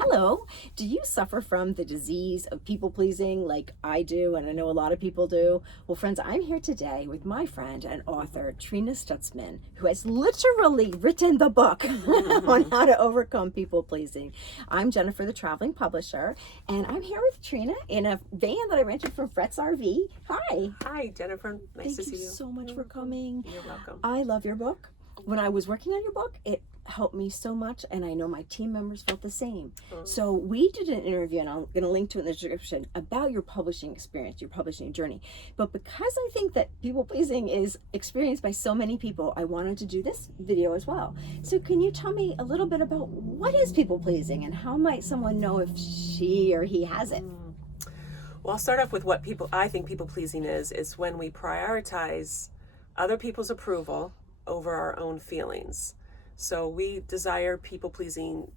Hello. Do you suffer from the disease of people pleasing like I do, and I know a lot of people do? Well, friends, I'm here today with my friend and author, Trina Stutzman, who has literally written the book on how to overcome people pleasing. I'm Jennifer, the traveling publisher, and I'm here with Trina in a van that I rented from Fret's RV. Hi. Hi, Jennifer. Nice to see you. Thank you so much for coming. You're welcome. I love your book. When I was working on your book, it helped me so much, and I know my team members felt the same. So we did an interview, and I'm going to link to it in the description, about your publishing experience, your publishing journey. But because I think that people pleasing is experienced by so many people, I wanted to do this video as well. So can you tell me a little bit about what is people pleasing, and how might someone know if she or he has it? Well, I'll start off with what I think people pleasing is when we prioritize other people's approval over our own feelings. So we desire people pleasing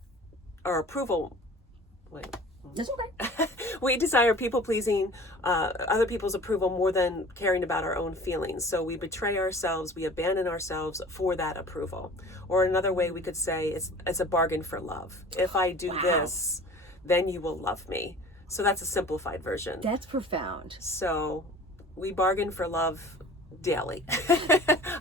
or approval. That's okay. We desire people pleasing, other people's approval more than caring about our own feelings. So we betray ourselves, we abandon ourselves for that approval. Or another way we could say it's a bargain for love. If I do this, then you will love me. So that's a simplified version. That's profound. So we bargain for love daily,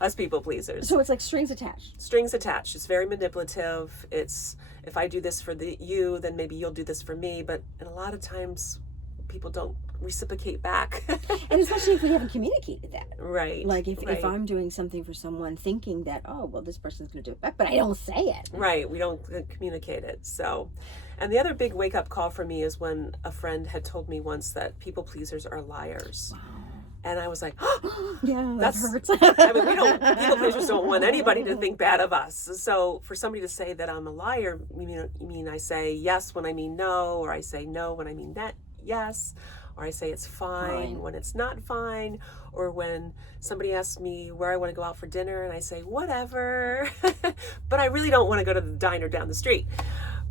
us people pleasers. So it's like strings attached. Strings attached. It's very manipulative. It's, if I do this for you, then maybe you'll do this for me. But a lot of times people don't reciprocate back. And especially if we haven't communicated that. Right. Like if I'm doing something for someone thinking that, oh, well, this person's going to do it back, but I don't say it. Right. We don't communicate it. So, and the other big wake up call for me is when a friend had told me once that people pleasers are liars. Wow. And I was like, oh, yeah, that hurts. I mean, people pleasers don't want anybody to think bad of us. So for somebody to say that I'm a liar, you mean I say yes when I mean no, or I say no when I mean yes, or I say it's fine when it's not fine, or when somebody asks me where I want to go out for dinner and I say whatever, but I really don't want to go to the diner down the street.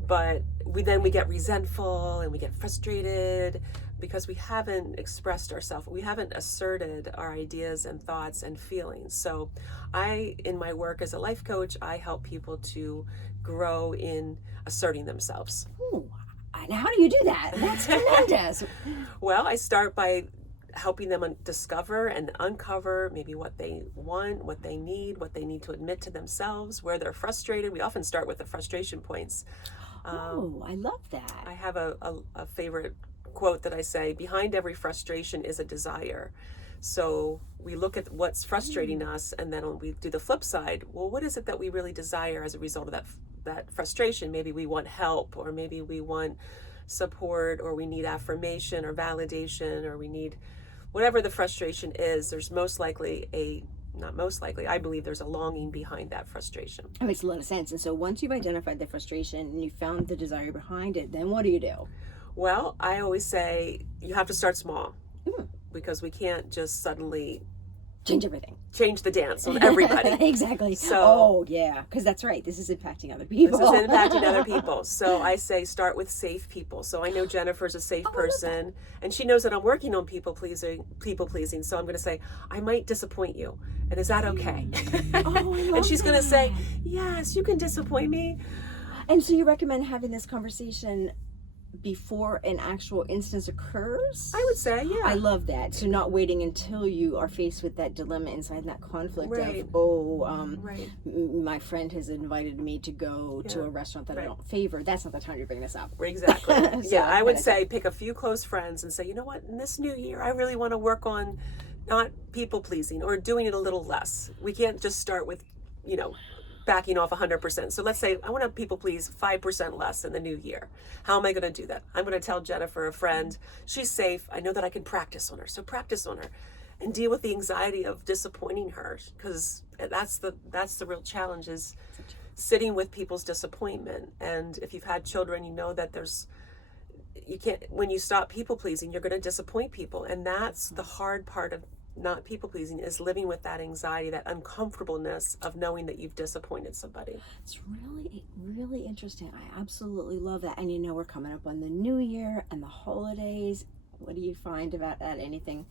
But we get resentful and we get frustrated because we haven't expressed ourselves. We haven't asserted our ideas and thoughts and feelings. So in my work as a life coach, I help people to grow in asserting themselves. Ooh, and how do you do that? That's tremendous. Well, I start by helping them discover and uncover maybe what they want, what they need to admit to themselves, where they're frustrated. We often start with the frustration points. Oh, I love that. I have a favorite quote that I say, behind every frustration is a desire. So we look at what's frustrating us, and then we do the flip side. Well, what is it that we really desire as a result of that frustration? Maybe we want help, or maybe we want support, or we need affirmation or validation, or we need whatever the frustration is. There's I believe there's a longing behind that frustration. That makes a lot of sense. And so once you've identified the frustration and you found the desire behind it, then what do you do? Well, I always say you have to start small, because we can't just suddenly change the dance on everybody. Exactly. So, because that's right. This is impacting other people. This is impacting other people. So I say start with safe people. So I know Jennifer's a safe person, and she knows that I'm working on people pleasing. So I'm going to say, I might disappoint you, and is that okay? And she's going to say, yes, you can disappoint me. And so you recommend having this conversation before an actual instance occurs? I would say, yeah. I love that. So not waiting until you are faced with that dilemma inside, that conflict right. of, my friend has invited me to go to a restaurant that I don't favor. That's not the time to bring this up. Exactly. So I would say pick a few close friends and say, you know what, in this new year, I really want to work on not people pleasing, or doing it a little less. We can't just start with, backing off 100%. So let's say I want to people please 5% less in the new year. How am I going to do that? I'm going to tell Jennifer, a friend, she's safe. I know that I can practice on her. So practice on her and deal with the anxiety of disappointing her, because that's the real challenge, is sitting with people's disappointment. And if you've had children, you know that when you stop people pleasing, you're going to disappoint people. And that's the hard part of not people pleasing, is living with that anxiety, that uncomfortableness of knowing that you've disappointed somebody. It's really, really interesting. I absolutely love that. And we're coming up on the new year and the holidays. What do you find about that? Anything?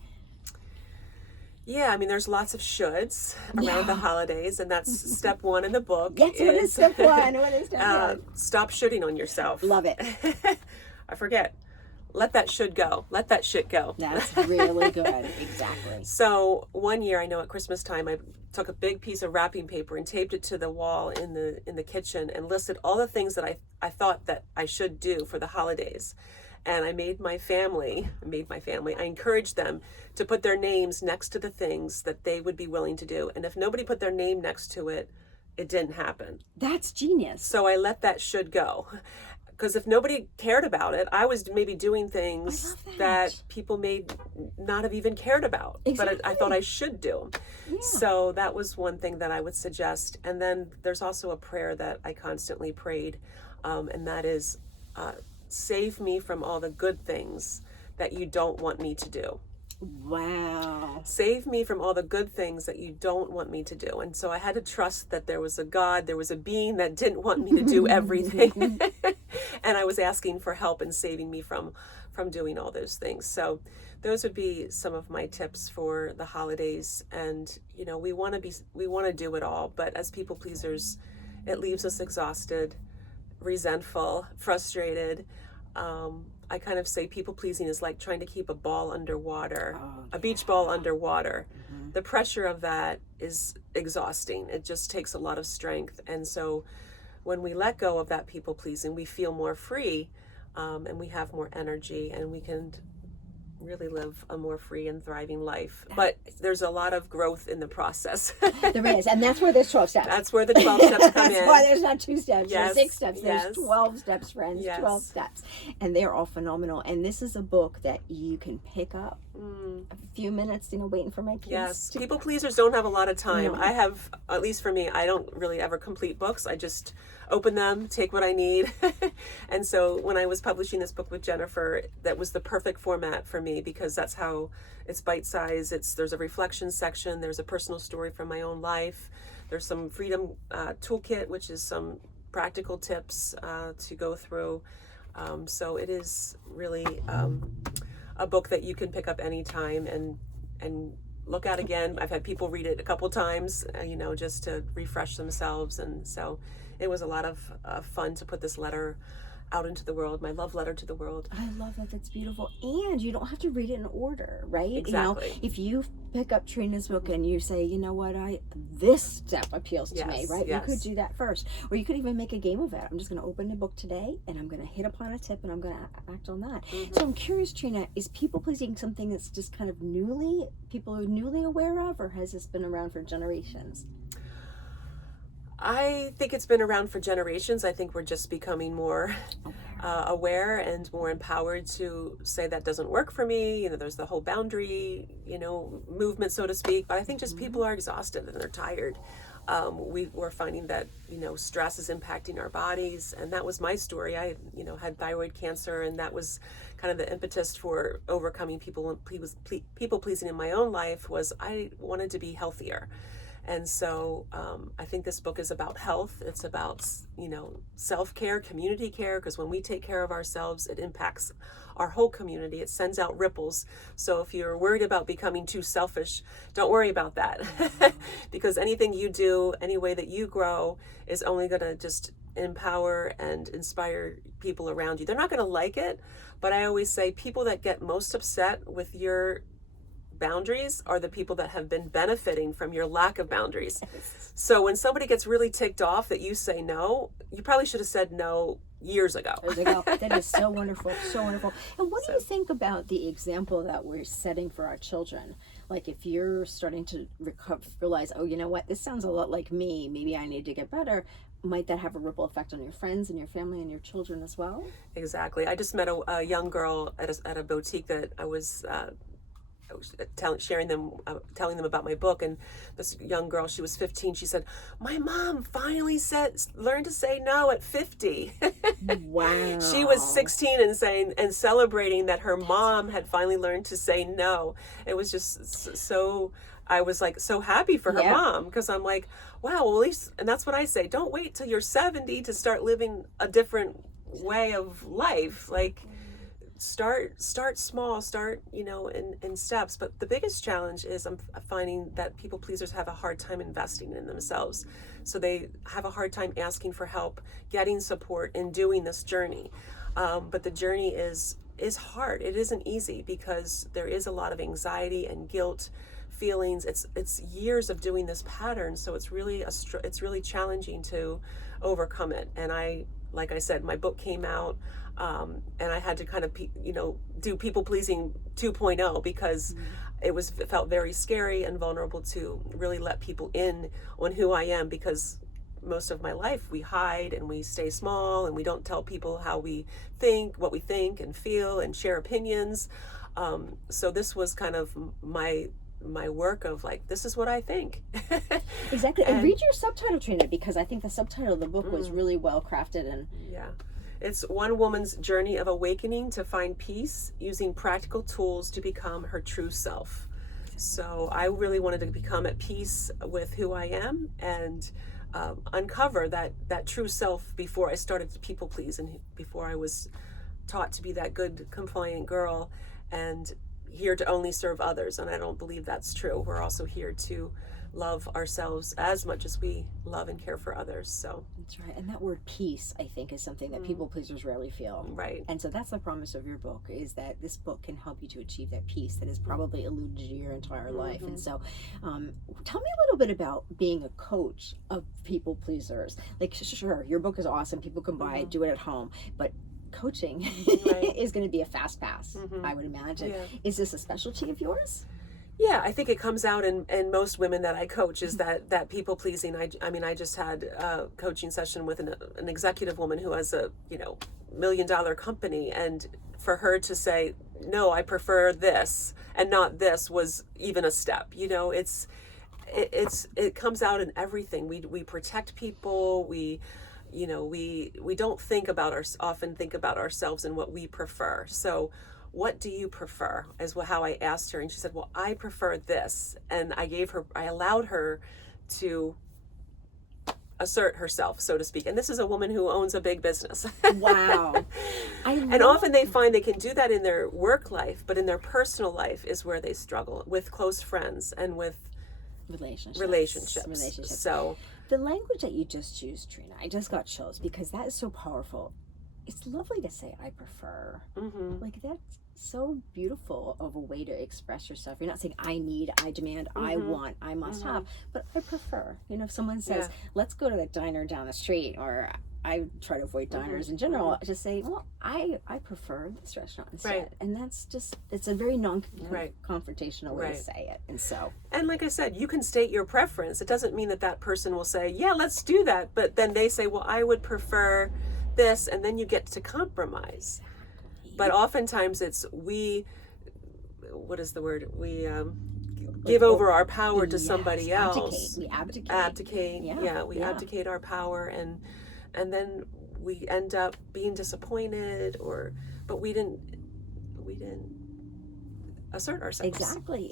Yeah, I mean, there's lots of shoulds around the holidays, and that's step one in the book. Yes, what is step one? What is step one? Stop shoulding on yourself. Love it. I forget. Let that should go. Let that shit go. That's really good. Exactly. So one year, I know at Christmas time, I took a big piece of wrapping paper and taped it to the wall in the kitchen and listed all the things that I thought that I should do for the holidays. And I made my family, I encouraged them to put their names next to the things that they would be willing to do. And if nobody put their name next to it, it didn't happen. That's genius. So I let that should go. Because if nobody cared about it, I was maybe doing things that people may not have even cared about. Exactly. But I thought I should do. Yeah. So that was one thing that I would suggest. And then there's also a prayer that I constantly prayed. And that is, save me from all the good things that you don't want me to do. Wow. Save me from all the good things that you don't want me to do. And so I had to trust that there was a God, there was a being that didn't want me to do everything. And I was asking for help and saving me from doing all those things. So those would be some of my tips for the holidays. And, you know, we want to do it all, but as people pleasers, it leaves us exhausted, resentful, frustrated. I kind of say people pleasing is like trying to keep a ball underwater, a beach ball underwater. Mm-hmm. The pressure of that is exhausting. It just takes a lot of strength. And so when we let go of that people pleasing, we feel more free, and we have more energy, and we can really live a more free and thriving life. But there's a lot of growth in the process. There is, and that's where there's 12 steps. That's where the 12 steps come in. That's why there's not 2 steps, Yes, there's 6 steps, yes. there's 12 steps, friends, Yes. 12 steps. And they're all phenomenal. And this is a book that you can pick up a few minutes, waiting for my kids. Yes, people pleasers don't have a lot of time. No. I have, at least for me, I don't really ever complete books. I just open them, take what I need. And so when I was publishing this book with Jennifer, that was the perfect format for me, because that's how it's bite-sized. There's a reflection section, there's a personal story from my own life, there's some freedom toolkit, which is some practical tips to go through. So it is really a book that you can pick up anytime and look at again. I've had people read it a couple times, just to refresh themselves. And so it was a lot of fun to put this letter out into the world, my love letter to the world. I love that. That's beautiful. And you don't have to read it in order, right? Exactly. If you pick up Trina's book and you say, this step appeals to me, right? Yes. You could do that first. Or you could even make a game of it. I'm just going to open the book today and I'm going to hit upon a tip and I'm going to act on that. Mm-hmm. So I'm curious, Trina, is people pleasing something that's just kind of people are newly aware of, or has this been around for generations? I think it's been around for generations. I think we're just becoming more aware and more empowered to say that doesn't work for me. There's the whole boundary, movement, so to speak. But I think just people are exhausted and they're tired. We're finding that, stress is impacting our bodies. And that was my story. I, had thyroid cancer, and that was kind of the impetus for overcoming people pleasing in my own life. Was I wanted to be healthier. And so I think this book is about health. It's about, self-care, community care, because when we take care of ourselves, it impacts our whole community. It sends out ripples. So if you're worried about becoming too selfish, don't worry about that. Because anything you do, any way that you grow, is only going to just empower and inspire people around you. They're not going to like it, but I always say people that get most upset with your boundaries are the people that have been benefiting from your lack of boundaries. So when somebody gets really ticked off that you say no, you probably should have said no years ago. That is so wonderful, so wonderful. And what do you think about the example that we're setting for our children? Like if you're starting to realize, oh, you know what, this sounds a lot like me, maybe I need to get better. Might that have a ripple effect on your friends and your family and your children as well? Exactly. I just met a young girl at a boutique that I was telling them about my book, and this young girl, she was 15, she said, my mom finally learned to say no at 50. Wow. She was 16 and celebrating that her mom had finally learned to say no. It was just so, I was like so happy for her mom, because I'm like, wow, well, at least, and that's what I say, don't wait till you're 70 to start living a different way of life. Like, start small, start, you know, in steps. But the biggest challenge is I'm finding that people pleasers have a hard time investing in themselves. So they have a hard time asking for help, getting support in doing this journey. But the journey is hard. It isn't easy because there is a lot of anxiety and guilt feelings. It's years of doing this pattern, so it's really challenging to overcome it. And like I said, my book came out, and I had to kind of do people pleasing 2.0 because it felt very scary and vulnerable to really let people in on who I am, because most of my life we hide and we stay small and we don't tell people how we think, what we think and feel, and share opinions. So this was kind of my work of like, this is what I think. Exactly. And read your subtitle, Trina, because I think the subtitle of the book was really well crafted. And yeah, it's one woman's journey of awakening to find peace using practical tools to become her true self. So I really wanted to become at peace with who I am and uncover that true self before I started to people please, and before I was taught to be that good compliant girl and here to only serve others. And I don't believe that's true. We're also here to love ourselves as much as we love and care for others. So that's right. And that word peace, I think, is something that people pleasers rarely feel. Right. And so that's the promise of your book, is that this book can help you to achieve that peace that has probably eluded you your entire life. And so tell me a little bit about being a coach of people pleasers. Like, sure, your book is awesome. People can buy it, do it at home, but coaching is going to be a fast pass, I would imagine. Yeah. Is this a specialty of yours? Yeah, I think it comes out in most women that I coach, is that people pleasing. I mean, I just had a coaching session with an executive woman who has a $1 million company, and for her to say, no, I prefer this and not this, was even a step. You know, it comes out in everything. We protect people. We don't often think about ourselves and what we prefer. So what do you prefer, is how I asked her, and she said, well, I prefer this. And I allowed her to assert herself, so to speak. And this is a woman who owns a big business. Wow. And often they find they can do that in their work life, but in their personal life is where they struggle with close friends and with relationships. So the language that you just used, Trina, I just got chills, because that is so powerful. It's lovely to say I prefer. Like, that's so beautiful of a way to express yourself. You're not saying I need, I demand, I want, I must have, but I prefer. You know, if someone says, let's go to that diner down the street, or I try to avoid diners in general, just say, well, I prefer this restaurant instead. Right. And that's just, it's a very non-confrontational way to say it. And like I said, you can state your preference. It doesn't mean that person will say, yeah, let's do that. But then they say, well, I would prefer this, and then you get to compromise. But oftentimes it's we give over our power to somebody else. We abdicate. We abdicate our power, and then we end up being disappointed, but we didn't assert ourselves. Exactly.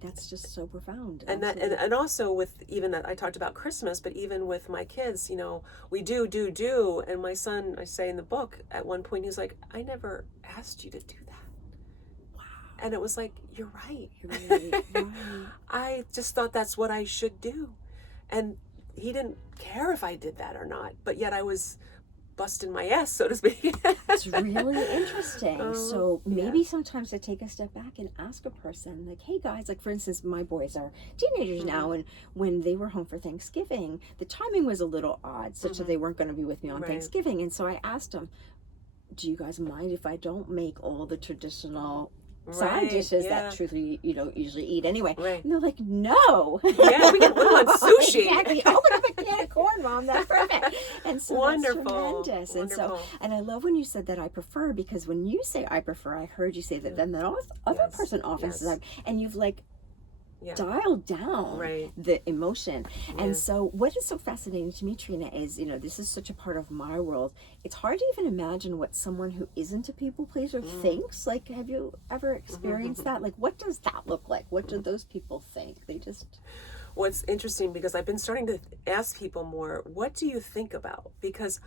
That's just so profound. And and also with even that, I talked about Christmas, but even with my kids, we do. And my son, I say in the book, at one point, he's like, I never asked you to do that. Wow. And it was like, you're right. Right. I just thought that's what I should do. And he didn't care if I did that or not, but yet I was busting my ass, so to speak. It's really interesting. So maybe sometimes to take a step back and ask a person, like, hey guys, like for instance, my boys are teenagers now, and when they were home for Thanksgiving, the timing was a little odd, such that they weren't going to be with me on Thanksgiving. And so I asked them, do you guys mind if I don't make all the traditional side dishes that truthfully you don't usually eat anyway? And they're like, no. Yeah, we want sushi. Exactly. Open up a can of corn, Mom. That's perfect. And so wonderful. That's tremendous. And I love when you said that I prefer, because when you say I prefer, I heard you say that then that other person often says, and you've like dialed down the emotion. And so what is so fascinating to me, Trina, is, this is such a part of my world. It's hard to even imagine what someone who isn't a people pleaser thinks. Like, have you ever experienced that? Like, what does that look like? What do those people think? They just... Well, it's interesting because I've been starting to ask people more, what do you think about? Because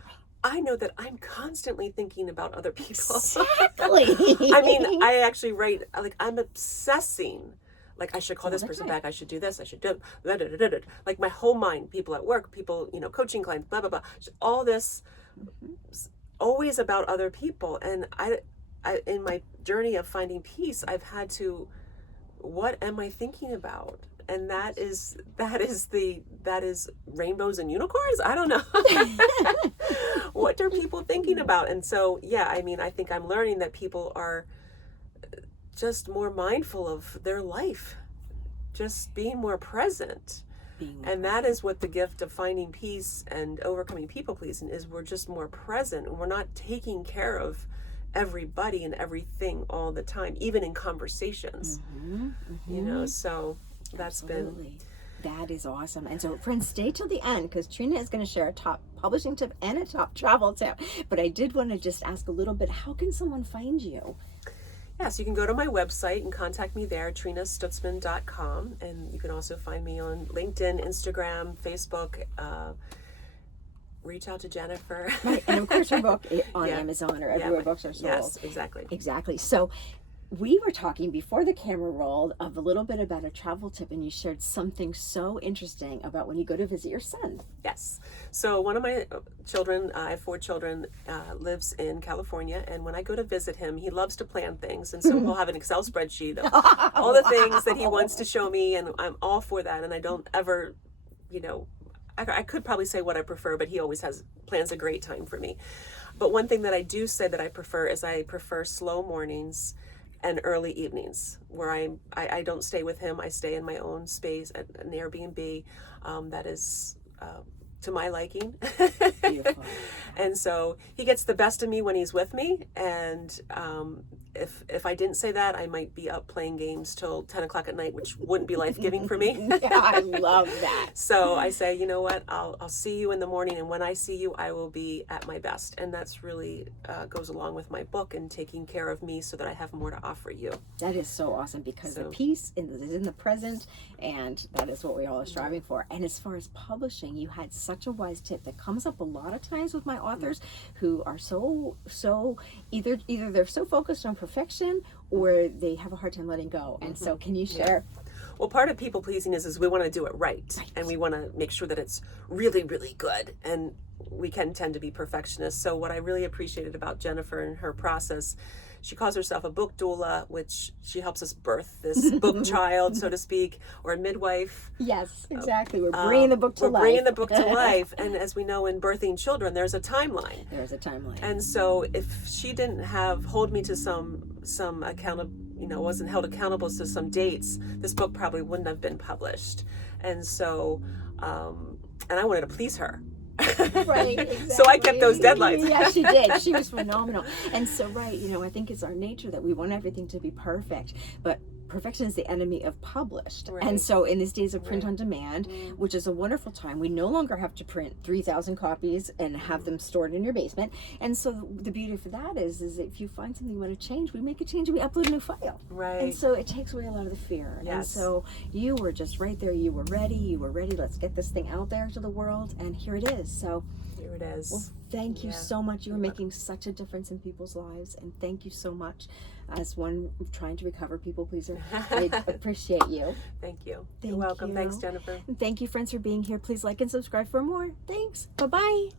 I know that I'm constantly thinking about other people. Exactly. I mean, I actually write, like, I'm obsessing. Like, I should call this person back. I should do this. I should do, da, da, da, da, da. Like, my whole mind, people at work, people, coaching clients, blah, blah, blah. All this, always about other people. And I, in my journey of finding peace, I've had to, what am I thinking about? And that is rainbows and unicorns? I don't know. What are people thinking about? And so, yeah, I mean, I think I'm learning that people are just more mindful of their life, just being more present. And that is what the gift of finding peace and overcoming people pleasing is. We're just more present, and we're not taking care of everybody and everything all the time, even in conversations. So that's Absolutely. That is awesome. And so, friends, stay till the end, because Trina is going to share a top publishing tip and a top travel tip. But I did want to just ask a little bit, how can someone find you? Yes, you can go to my website and contact me there, trinastutzman.com. And you can also find me on LinkedIn, Instagram, Facebook. Reach out to Jennifer. Right. And of course, her book on Amazon or everywhere books are sold. Yes, exactly. Exactly. So we were talking before the camera rolled of a little bit about a travel tip, and you shared something so interesting about when you go to visit your son. Yes. So one of my children, I have 4 children, lives in California, and when I go to visit him, he loves to plan things, and so we'll have an Excel spreadsheet of all the things that he wants to show me, and I'm all for that, and I don't ever, I could probably say what I prefer, but he always plans a great time for me. But one thing that I do say that I prefer is I prefer slow mornings and early evenings, where I don't stay with him. I stay in my own space at an Airbnb that is to my liking. Beautiful. And so he gets the best of me when he's with me. And if I didn't say that, I might be up playing games till 10 o'clock at night, which wouldn't be life-giving for me. Yeah, I love that. So I say, you know what, I'll see you in the morning, and when I see you, I will be at my best. And that's really goes along with my book and taking care of me so that I have more to offer you. That is so awesome, because the peace is in the present, and that is what we all are striving for. And as far as publishing, you had such a wise tip that comes up a lot of times with my authors who are so either they're so focused on perfection, or they have a hard time letting go. And so can you share? Well, part of people pleasing is we want to do it right, and we want to make sure that it's really, really good, and we can tend to be perfectionists. So what I really appreciated about Jennifer and her process, she calls herself a book doula, which she helps us birth this book child, so to speak, or a midwife. Yes, exactly. We're bringing the book to life. We're bringing the book to life. And as we know, in birthing children, there's a timeline. There's a timeline. And so if she didn't hold me to some account, wasn't held accountable to some dates, this book probably wouldn't have been published. And so, and I wanted to please her. Right, exactly. So I kept those deadlines. Yeah, she did. She was phenomenal. And so, right, I think it's our nature that we want everything to be perfect, but perfection is the enemy of published. Right. And so in these days of print on demand, which is a wonderful time, we no longer have to print 3,000 copies and have them stored in your basement. And so the beauty for that is if you find something you want to change, we make a change and we upload a new file. Right. And so it takes away a lot of the fear. Yes. And so you were just right there. You were ready. Let's get this thing out there to the world. And here it is. So here it is. Well, thank you so much. You are making such a difference in people's lives. And thank you so much. As one trying to recover people pleaser, I appreciate you. Thank you. You're welcome. Thanks, Jennifer. And thank you, friends, for being here. Please like and subscribe for more. Thanks. Bye-bye.